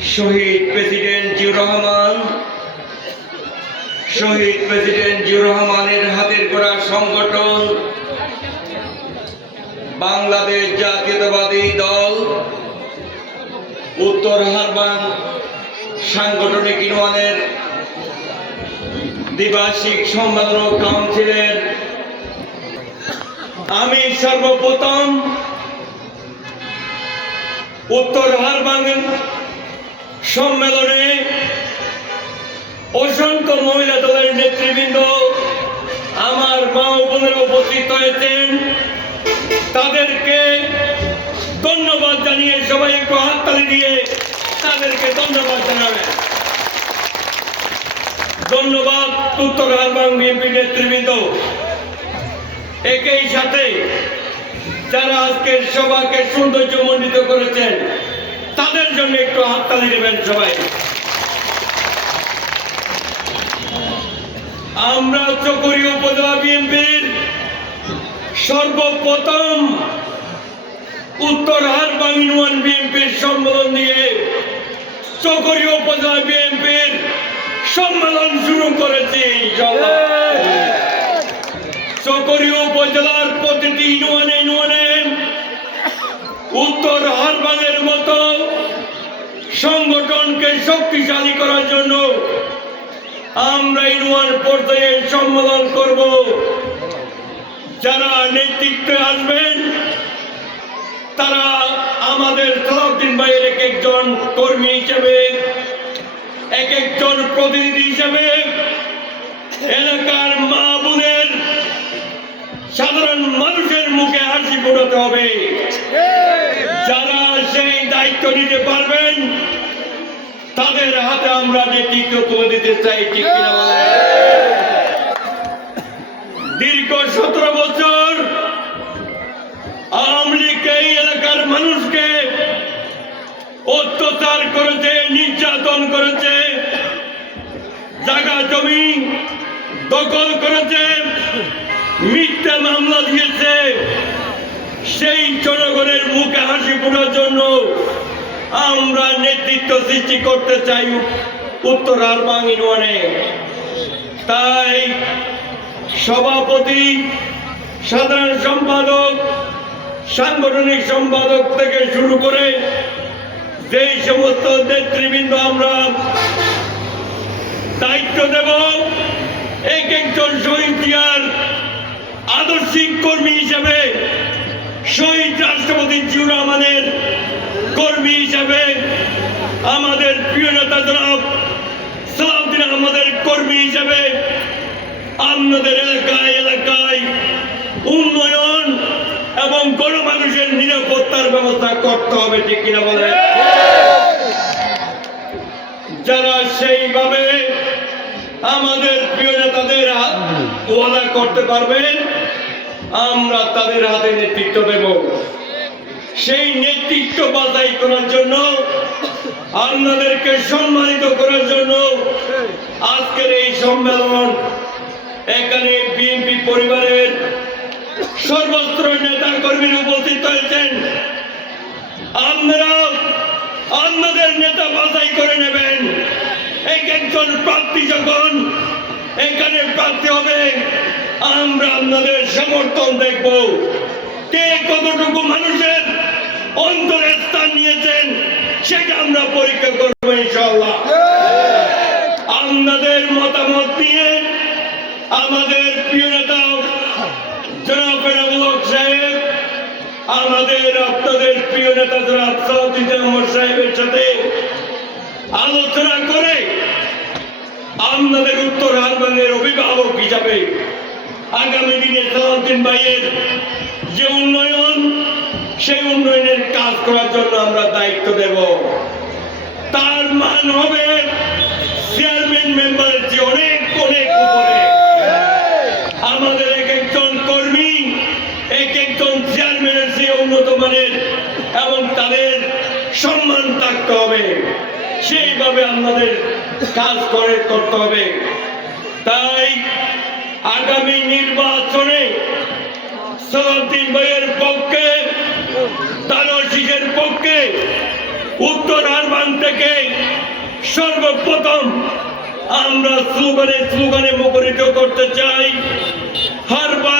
শহীদ president Ziaur Rahman, শহীদ president Ziaur রহমানের হাতের করা সংগঠন, বাংলাদেশ জাতীয়তাবাদী দল, উত্তর হারবান সাংগঠনিক ইউনিয়নের দ্বিবার্ষিক সম্মেলন কাউন্সিলের। আমি সর্বপ্রথম উত্তর হারবাং সম্মেলনে অসংখ্য মহিলা দলের নেতৃবৃন্দ, আমার মা বোনেরা উপস্থিত হয়েছেন। তাদেরকে ধন্যবাদ জানিয়ে সবাই একটু হাততালি দিয়ে তাদেরকে ধন্যবাদ জানাবেন। ধন্যবাদ উত্তর হারবাং বিএনপি নেতৃবৃন্দ। একই সাথে যারা আজকের সভাকে সৌন্দর্যমণ্ডিত করেছেন জন্য একটু হাততালি দেবেন সবাই আমরা চকরি উপজেলা বিএনপির সর্বপ্রথম উত্তর হারবাং ইউনিয়ন বিএনপির সম্মেলন দিয়ে চকরি উপজেলা বিএনপির সম্মেলন শুরু করেছি। চকরি উপজেলার প্রতিটি ইউনিয়নে ইউনিয়নে উত্তর হারবানের মতো সংগঠনকে শক্তিশালী করার জন্য আমরা ইউনিয়ন পর্যায়ে সম্মেলন করব। যারা নেতৃত্বে আসবেন, তারা আমাদের সালাউদ্দিন ভাইয়ের এক একজন কর্মী হিসেবে এক একজন প্রতিনিধি হিসেবে এলাকার মা বোনের সাধারণ মানুষের মুখে হাসি ফোটাতে হবে। দায়িত্ব নিতে পারবেন। তাদের হাতে আমরা নেতৃত্ব তুলে দিতে চাই, ঠিক দীর্ঘ সতেরো বছর আওয়ামী লীগ এই এলাকার মানুষকে অত্যাচার করেছে, নির্যাতন করেছে, জায়গা, জমি দখল করেছে, মিথ্যা মামলা দিয়েছে। সেই জনগণের মুখে হাসি ফোটার জন্য আমরা নেতৃত্ব সৃষ্টি করতে চাই উত্তর আরবাং ইউনিয়নে তাই সভাপতি, সাধারণ সম্পাদক, সাংগঠনিক সম্পাদক থেকে শুরু করে যেই সমস্ত নেতৃবৃন্দ আমরা দায়িত্ব দেব, এক একজন শহীদ আদর্শিক কর্মী হিসেবে শহীদ রাষ্ট্রপতি জিউর রহমানের কর্মী হিসাবে আমাদের প্রিয় নেতা জনাব সালাউদ্দিন আহমদের কর্মী হিসাবে আপনাদের এলাকায় এলাকায় উন্নয়ন এবং গণমানুষের নিরাপত্তার ব্যবস্থা করতে হবে, ঠিক কিনা বলে যারা সেইভাবে আমাদের প্রিয় নেতাদের ওয়াদা করতে পারবেন আমরা তাদের হাতে নেতৃত্ব দেব। সেই নেতৃত্ব বাছাই করার জন্য, আপনাদেরকে সম্মানিত করার জন্য আজকের এই সম্মেলন এখানে বিএনপি পরিবারের সর্বত্র নেতা কর্মীর উপস্থিত হয়েছেন। আপনারা আপনাদের নেতা বাছাই করে নেবেন। এক একজন প্রার্থী যখন এখানে প্রার্থী হবে আমরা আপনাদের সমর্থন দেখব। কে কতটুকু মানুষের অন্তরে স্থান নিয়েছেন, সেটা আমরা পরীক্ষা করব ইনশাল্লাহ আপনাদের মতামত নিয়ে আমাদের প্রিয় নেতা জনাব সাহেব, আমাদের আপনাদের প্রিয় নেতা জনাব সালাউদ্দিন আহমদ সাহেবের সাথে আলোচনা করে আপনাদের উত্তর হারবানের অভিভাবক হিসাবে আগামী দিনে সালাউদ্দিন ভাইয়ের যে উন্নয়ন, সেই উন্নয়নের কাজ করার জন্য আমরা দায়িত্ব দেব। তার মান হবে চেয়ারম্যান মেম্বারের চেয়ে অনেক অনেক উপরে। আমাদের এক একজন কর্মী, এক একজন চেয়ারম্যানের চেয়ে উন্নত মানের এবং তাদের সম্মান থাকতে হবে। সেইভাবে আমাদের কাজ করে করতে হবে। তাই আগামী নির্বাচনে সালাউদ্দিন ভাইয়ের পক্ষে, তারশিসের পক্ষে উত্তর আরবান থেকে সর্বপ্রথম আমরা স্লোগানে স্লোগানে মুখরিত করতে চাই হারবাং উত্তর হারবাংয়ের মাটি